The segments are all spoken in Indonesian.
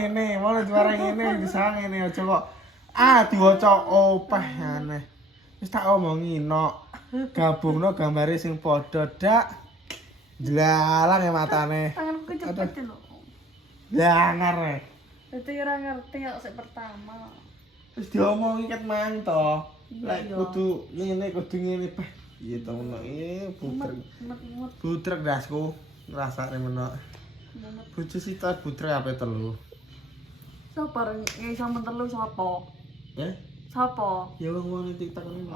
ngene, mulai juara ngene bisa ngene aja kok. Diwaca opah aneh. Wis tak omongi nok. Gabungno gambare sing padha dak. Jlalang ya matane. Tanganku cepet lho. Langar rek. Dadi ora ngerti kok sik pertama. Wis diomongi ket mang to. Lek kudu ngene bah. Iya to ngono butrek. Butrek dasku ngrasake menok. Bojo sita butrek ape telu. Sapa iso mentelu sapa? Sapa? Ya wong TikTok ini.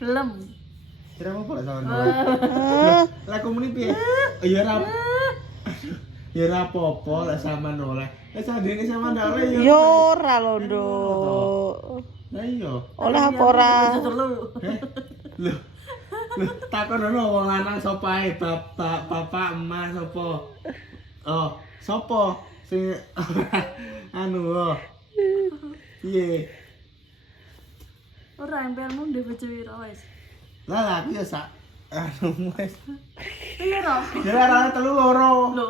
Gelem. Kira apa lek sampean? Lah komuni piye? Ya ora. Ya ora apa-apa lek sampean oleh. Lek sandene sampean ndak oleh ya. Yo ora lho, Nduk. Lah iya. Oleh apa ora? Loh. Loh, takon ono wong lanang sapa ae, bapak, emak sapa? Oh, sapa sing anu piye? Ora empelmu ndek bojo wira wis. Lah aku ya sak anu wis. Iya ora. Ya ora telu loro. Lho.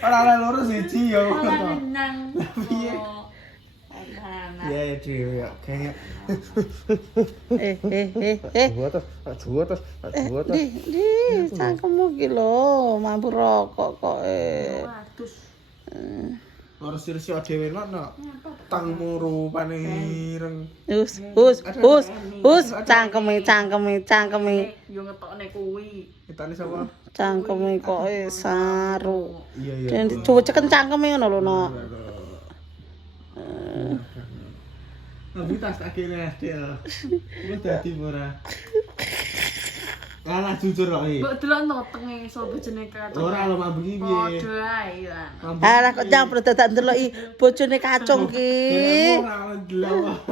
Ora ana loro siji ya. Ora nang. Piye? Anak. Ya dhewe kayaknya. Juwa terus. Di, cangkemmu ki lho, mampu rokok kok Waduh. Ora sirsi dhewe nok. Tangmu rupane ireng. Us, cangkeme. Yo ngetokne kuwi. Ketane sapa? Cangkeme kok saru. Iya. Coba ceken cangkeme ngono lho, Nok. Tapi tas akhirnya dia. Gue dadi ora. Kalah jujur kok iki. Mbok delok notenge iso bojone kacung. Ora lho mabungi piye. Padha ae ya. Alah kok campur dadak ndeloki bojone kacung ki. Ora delok.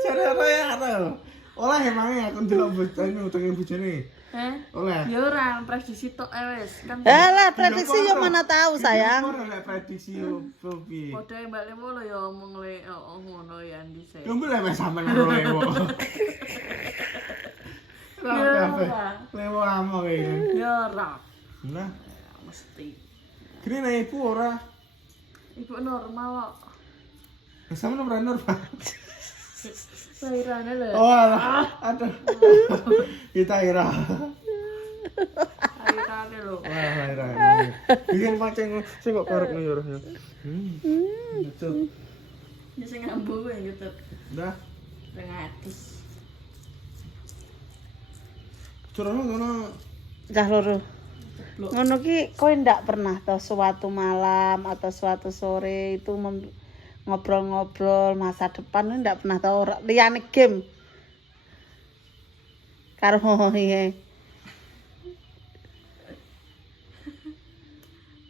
Cara apa ya ora. Olah emangnya aku ndelok bojone utenge bojone. Oleh. Ya ora prediksi tok wis kan. Alah prediksi yo mana tahu sayang. Ora prediksi yo piye. Padha Mbak Lemo lho ya omong le ngono ya ndise. Yo mbek wis sampean ora lewo. Lewo amo iki. Ya ora. Nah, Mesti. kene nek ibu ora. Ibu normal kok. Sampeyan ora normal. Sairane lho. Oh alah, aduh. Kita ira. Sairane lho. Wah, ira. Bikin pancing sing kok karep yo ora. Betul. Ya sing ngambung kuwi gitu. Dah, 200. curang ngono. Cah loro. Ngono ki kowe ndak pernah toh suatu malam atau suatu sore itu ngobrol-ngobrol masa depan ndak pernah tahu liyane game. Karo iki.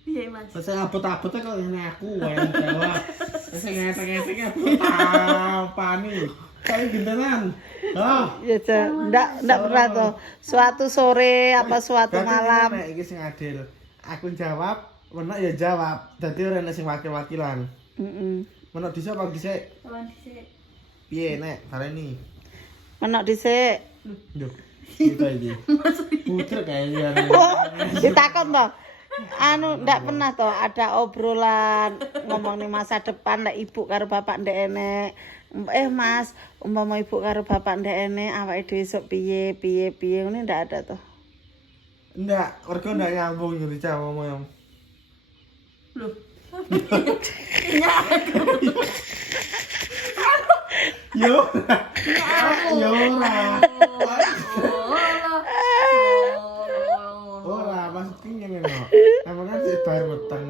Piye Mas? Saya abot-abot kok ngene aku wae jawab. Saya ngete-ngete apa nih? Kayak gentenan. Ya ndak pernah toh suatu sore apa suatu malam. Nek iki sing adil. Aku jawab, menak ya jawab. Dadi ora enek sing wakil-wakilan. Heeh. Menak dhisik apa dhisik? Kawan dhisik. Piye nek kareni? Menak dhisik. Yo. Kita iki. Puter kaya Ditakon toh. Anu ndak pernah toh ada obrolan ngomongin masa depan nek ibu karo bapak ndek enek. Mas, umpama ibu karo bapak ndek enek awake dhewe esuk piye ngene ndak ada toh. Ndak, warga ndak nyambung jadi cah ngomong. Loh. Yo. Yo ora. Ora, maksudnya ngene lho. Emang kan sik bar weteng.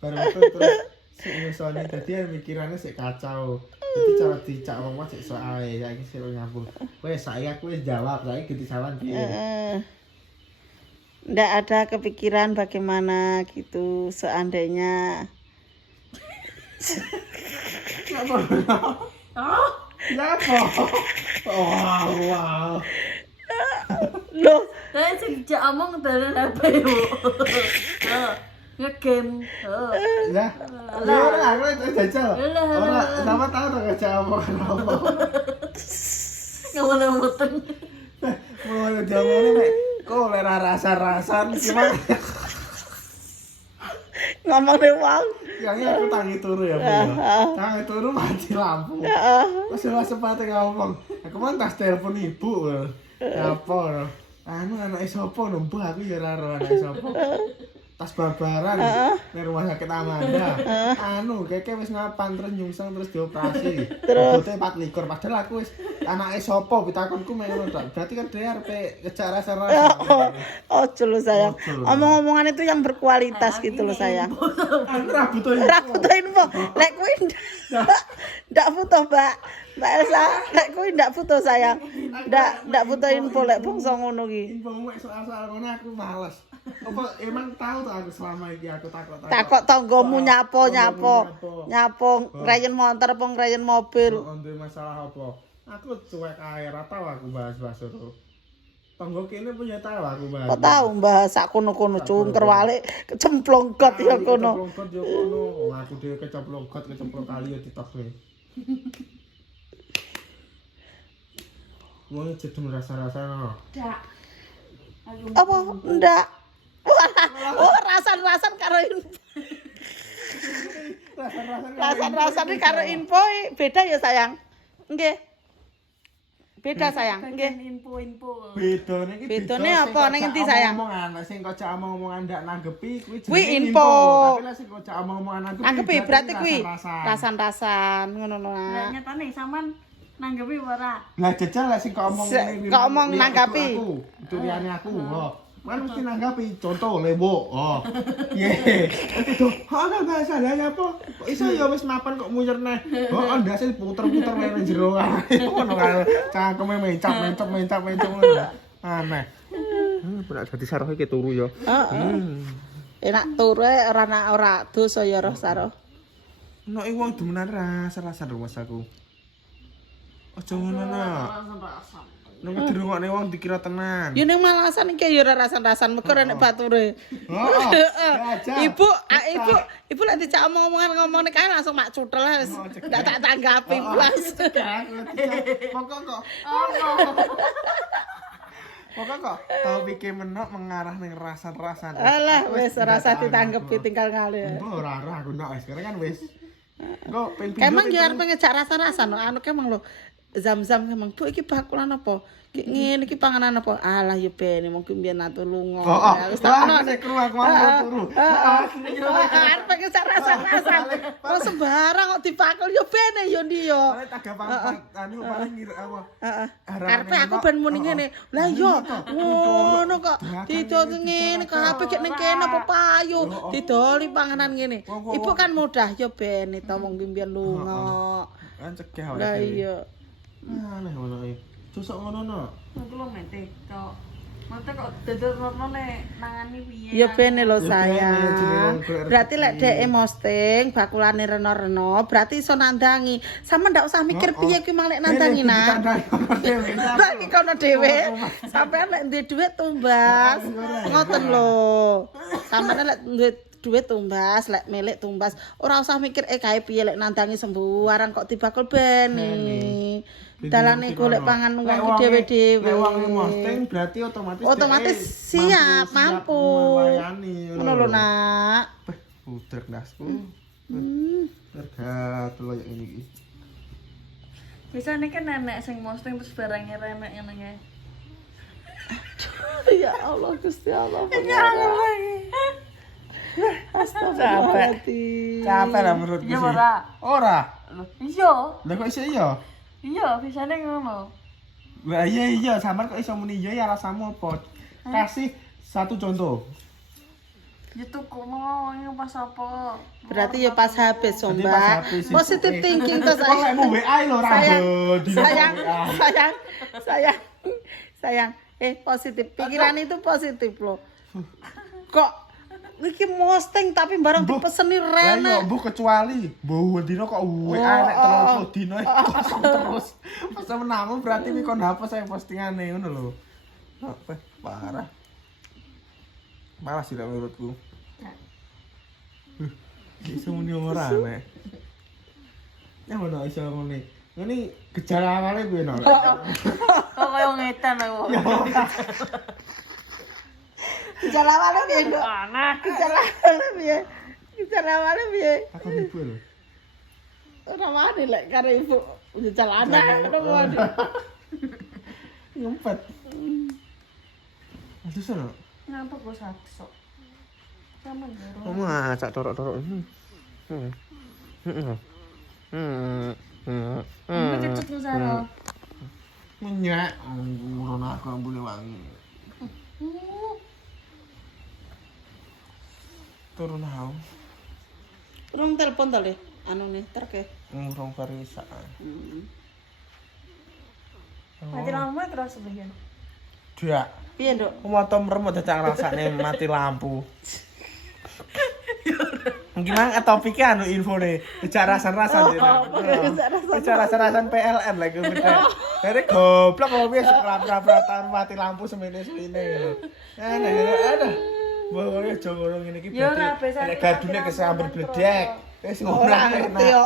Bar weteng terus sik nyusoni dadi mikirane sik kacau. Dadi cara dicak wong sik sok ae, saiki sik nyambung. Wes saya aku wis jawab, saiki ganti sawan piye. Ndak ada kepikiran bagaimana gitu seandainya. Apa? Apa? Wow. Loh, Lah sing jak omong dalan apa yo. Nge-game. Lah, ora aku jajal. Ora sama tahu to gajah omongan apa. Ngomong-ngomong. Mau diomongin nek kok ora rasa-rasan gimana? ngomong ning wong. Yang aku tangi turu ya, Bu. Tangi turu mati lampu. Heeh. Terus sepate ngomong, aku mau tas telepon ibu. Apa? Anu anake sapa lho, Mbah aku ya ora ro anake sapa. Tas babaran ning rumah sakit Amanda. Anu, keke wis ngapan terus nyungseng terus dioperasi. Terus? Bote 24 padahal aku wis anake sapa pitakonku mek ngono tok. Berarti kan dia arepe ngejar rasa-rasa. Ojo lho sayang. Ojo. Omong-omongan itu yang berkualitas gitu loh sayang. Aku ra butuh Ora butuh info. Lek kuwi ndak butuh, Mbak. Mbak Elsa, lek kuwi ndak butuh sayang. Ndak butuh info lek bangsa ngono ki. info mek soal-soal ngono aku males. Apa emang tahu tuh aku selama ini aku takut. Takok tanggamu nyapo Tanggamu nyapo ngreyen motor apa ngreyen mobil. Ndek masalah apa? Aku cuek ae, ora tau aku bahas-bahas itu. Tangga kene punya tahu aku bahas. Kok tahu bahasa kono-kono cungker walik kecemplung got ya kono. Kecemplung got ya kono. Wong aku dhewe kecemplung got, kecemplung kali ya ditokne. Wong jedem rasa-rasane. Apa ndak? Oh, rasan-rasan karo rasan-rasan karo info beda ya sayang. Nggih. Beda sayang, nggih. Info-info. Bedone iki Bedone apa ning endi sayang? Omongan sing kok omong-omongan ndak nanggepi kuwi Kuwi jenenge info. Tapi lek sing kok omong-omongan nanggepi. Anggepi berarti kuwi rasa-rasan. rasan-rasan ngono lho. Lah nyatane sampean nanggepi ora? Lah jajal lek sing kok omong Kok omong nanggapi. Itu liyane aku. Kan mesti nanggapi contoh lebo. Ye. Itu ana bahasane apa? Kok iso ya wis mapan kok munyer neh. Ndase puter-puter nang jero ae. Ngono kae. Cangkeme mencap. Aneh. Berak dadi sarah iki turu ya. Enak turu ora dosa ya roh saroh. Nek wong demenan rasa-rasa rumus aku. Aja ngono nak. Rasa-rasa. Nek dirungokne wong dikira tenan. Ya ning Malasan iki ya ora rasan-rasan mekar nek bature. Ibu lek dicak omong-omongan kae langsung mak cutel wis. Ndak tak tanggapi plus. Pokok kok tau pikir menok mengarah ning rasan-rasan. Alah wis rasa ditanggepi tinggal ngalih. Ora aku nek sekarang kan wis. Kok pengen Emang ya arep ngejak rasa-rasan anu kemang lho. Zam-zam kemang Bu iki bakulan apa? Ki ngene iki panganan apa? Alah ya ben mungkin biyen atu lunga. Wis tak ono sik kru aku mau turu. Arep ngejak rasa-rasan. Kok sembarang kok dipakul ya ben ya ndi yo. Anu paling ngira apa? Heeh. Karepe aku ben muni ngene. Lah yo ngono kok didol ngene kabeh gek ning kene apa payu didoli panganan ngene. Ibu kan mudah ya ben to wong biyen lunga. Kan cegah wae. Lah iya. Aneh ngono iki. Susuk ngono no. Aku lho mete kok. Mate kok dedorno nek nangani piye? Ya bene lho Ya sayang. bene, jeneng Berarti lek dhek posting bakulane reno-reno, berarti iso nandangi. Sama ndak usah mikir piye kuwi malek nandangi nak. Lagi kono dhewe. Sampeyan lek duwe dhuwit tumbas. Ngoten lho. Sampeyan lek duwe duit tumbas, lek milik tumbas. Ora usah mikir kae piye lek nandangi sembuaran kok dibakul beni. Dalane golek pangan wong iki dhewe-dhewe. Nek wong posting berarti otomatis siap, mampu. Ngono lho, Nak. Budrek ndasku. Harga telo yang ini iki. Biasane kan nenek sing posting terus barangnya renek ngene ya. Ya Allah, Gusti Allah. Astagfirullahaladzim. Capek lah menurutku sih. Iya ora. Ora. Iya. Lah kok iso iya? Iya, biasane ngono. Lah iya sampean kok iso muni iya ya rasamu apa? Kasih satu contoh. Ya tukono wong pas apa? Berarti ya pas habis, Berarti Mbak. pas habis, sih. Positive thinking to Kok lek mau WA lho ra sayang. Positif. Pikiran itu positif loh. Kok iki posting tapi barang dipeseni Lah rene. yo Bu kecuali Bu dino kok WA nek 30 dino kosong terus. Pas menamu berarti iki kon hapus saya postingane ngono lho. Apa parah. Parah sih menurutku. Iso muni ora nek. Ya ngono iso ngene. Ngene gejala awale piye no? Kok koyo ngetan aku. Gejala mana piye, Nduk? Anak. Gejala mana piye? Jajal awale piye? Aku ibu lho. Ora wani lek karo ibu jajal anak ngono wani. Ngumpet. Aduh sono. Ngapa kok sakso? Sama ndoro. Kamu ngacak torok-torok. Ini cecet lu Saro. Minyak, urun aku ambune wangi. Turun hau. Urung telepon to le, anu nih terke. Urung parisa. Mati lampu terus sebagian. Dia. Piye, Nduk? Moto merem dadak ngrasakne mati lampu. Gimana topiknya anu infone? Bicara rasan-rasan Bicara rasan PLN lagi udah. Dari goblok kok wis rap-rap-ratan mati lampu semene-semene. Ada. Bawa jowo ngene iki berarti nek gadune kesambar bledek. Wis Ora ngerti yo.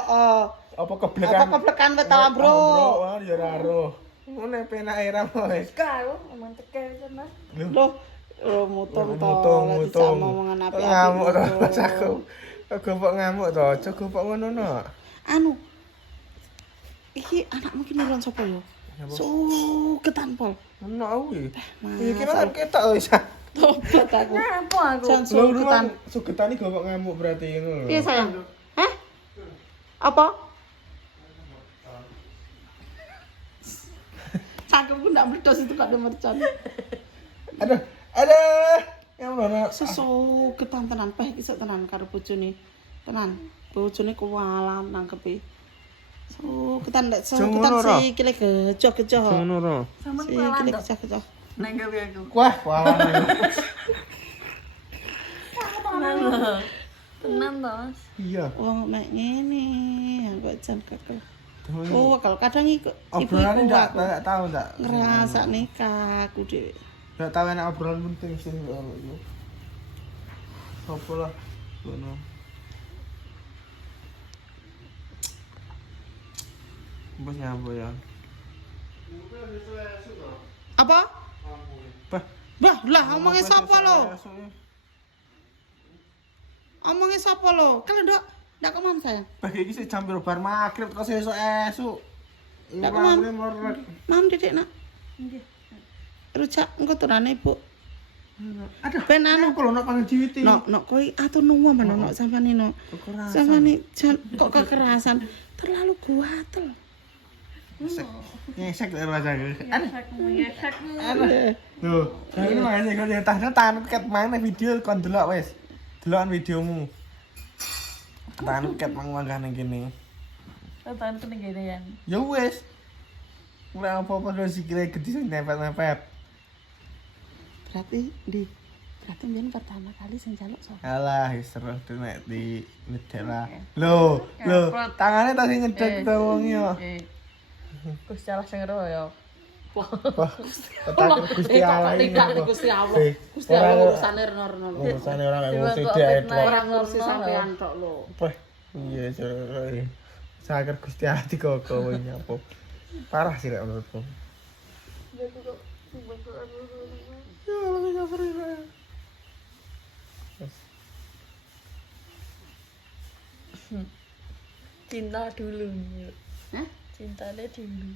Apa keblekan? Apa keblekan weta, Bro? Oh, ya ora roh. Ngene penake ra wis. Kau emang teke kan Mas. Loh, mutung to. Mutung. Omongan api-api. Ngamuk to Mas aku. Gopok ngamuk to, aja gopok ngono no. Anu. Iki anakmu ki nilon sapa yo? Sugetan pol. Ono kuwi. Mas. Iki kan ketok wis. Tobat aku. Ngapa aku? Jan Sugetan. sugetan. Sugetan iki gopok ngamuk berarti ngono. Piye sayang? Hah? Apa? Cangkemku ndak meledos itu kok ada mercon. Aduh. Yang mana? Susugetan tenan peh iki sok tenan karo bojone. Tenan. Bojone kuwalan nangkepi. Sugetan ndak sugetan sikile gejoh-gejoh. Ngono ro. Sama Sikile kualan to. gejoh-gejoh. Nanggapi aku. Wah, walan. Tenan to, Mas. Iya. Wong nek ngene, aku jan kekel. Oh, kalau kadang iku Obrolan ibu-ibu ndak aku tahu ndak. ngerasa nikah aku dhewe. Ndak tahu enak obrolan penting sih ngono iku. Sopo lah ngono. Bos nyambo ya. Apa? Bah, Lah omongnya sapa lo? Omongnya sapa lo? Kalau ndak kemam sayang. Bagi iki sik jam piro bar magrib kok esuk-esuk. Ndak kemam. Meret. Mam didik nak. Nggih. Rujak engko turane Ibu. Aduh, Ben anu. kalau nak pangan jiwiti. Nok kowe atur nuwa men nok sampeane no. Kekerasan. Sampeane kok kekerasan terlalu guatel. Nyesek lho rasaku. Ngesek. Loh, ini makanya kau yang tahan ket mana video kon delok wis. Delokan videomu. Tahan ket mangane gini. Tahan kene gede ya. Ya wis. Ora apa-apa kok sikile gede sing nempet-nempet. Berarti mbiyen pertama kali sing njaluk sapa? Alah, wis terus nek di ngedek lah. Loh, tangane tas sing ngedek ta wong yo. Gusti Allah sing ero ya. Wah, tetap Gusti Allah ini. Tidak Gusti Allah. Eh, Gusti Allah urusane reno. Urusane ora ngurusi dhek. Ora ngurusi sampean tok lho. Wah, iya coy. Saker Gusti Allah dikoko nyapa. Parah sih lek menurutku. Ya Allah, ya Allah. Cinta dulu. Hah? Cintanya dulu.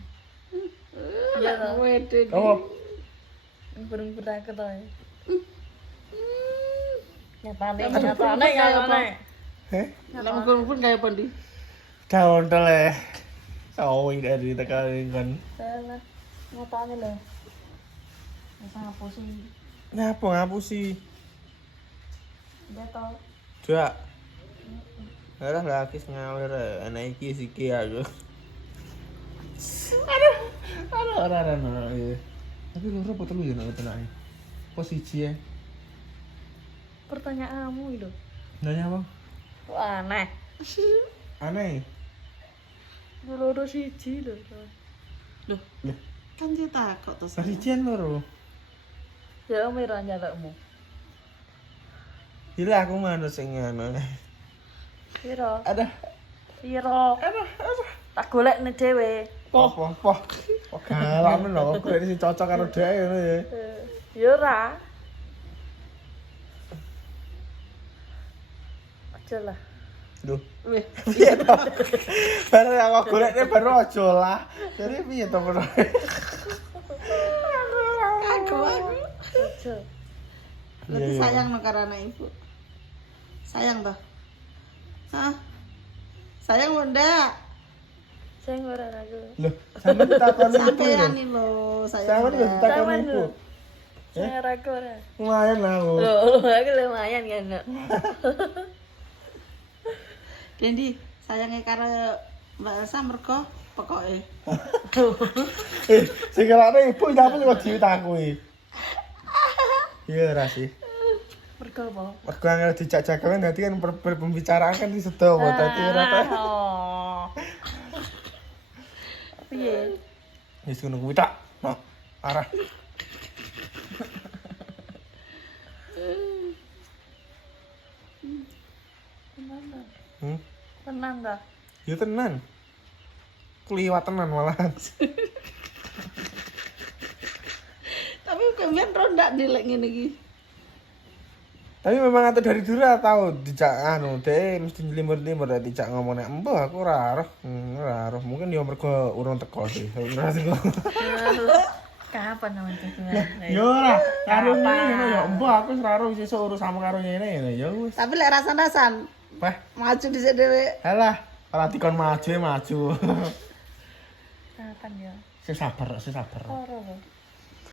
Ya ta. Wede. Oh, Burung pernah ketahui. Nyatane heh. Lek pun kaya pondi. Daun tele. Sawi dari tekan kan. Salah. Nyatane lho. Wis ngapusi. Ngapusi. Beto. Dua. Alah lagi ngawur anak iki siki aku. Aduh, ora. Tapi loro apa telu ya nek tenake. Posisi ya. Pertanyaanmu itu. Nanya apa? Wah, aneh. Aneh. Loro siji lho. Loh, kan cerita kok to. Sasijian loro. Ya omira njalukmu. Gila aku manut sing ngono. Piro? Ada. Piro? Tak golekne dhewe. Poh. Galak men lho, kok iki cocok karo dhek ngono ya. Ya ora. Aja lah. Duh. Wih, Piye to? Baru aku golekne baru aja lah. Jadi piye to bro? aku. Aja. Berarti Iya. sayang no karena ibu. Sayang toh? Hah? Sayang bunda. Saya ngora aku. Loh, sampean ditakoni ibu Sampean lho. nih lo, sayang Sampean bunda. kok ditakoni Sampean ibu. lho. Saya ngora aku ora. Lumayan lah aku. Loh, aku lumayan kan. Nak. Dendi, sayangnya karo Mbak Elsa mergo pokoke. Sing kelane ibu nyapa kok ditakoni. Iya ra sih. Mergo apa? Mergo angel dijak jagongan dadi kan pembicaraan kan disedo dadi ora ta. Oh. Piye? Wis ngono kuwi tak. No, arah. Tenan. Hmm. Tenan ta? Ya tenan. Kliwat tenan malahan. Tapi kemudian rondak dilek ngene iki. Tapi memang atau dari dulu lah tahu dijak anu deh mesti nyelimur-limur dah dijak ngomong nek embo aku ora arep. Ora arep. Mungkin dia mergo urung teko sih. Ora sih. Kapan namanya itu? Yo ora, karo ngene yo embo aku wis ora arep sesuk urus sama karo ngene ya wis. Tapi lek rasan-rasan Wah, maju dhisik dhewe. alah, ora dikon maju ya maju. Kapan ya? Sing sabar, sing sabar. Ora.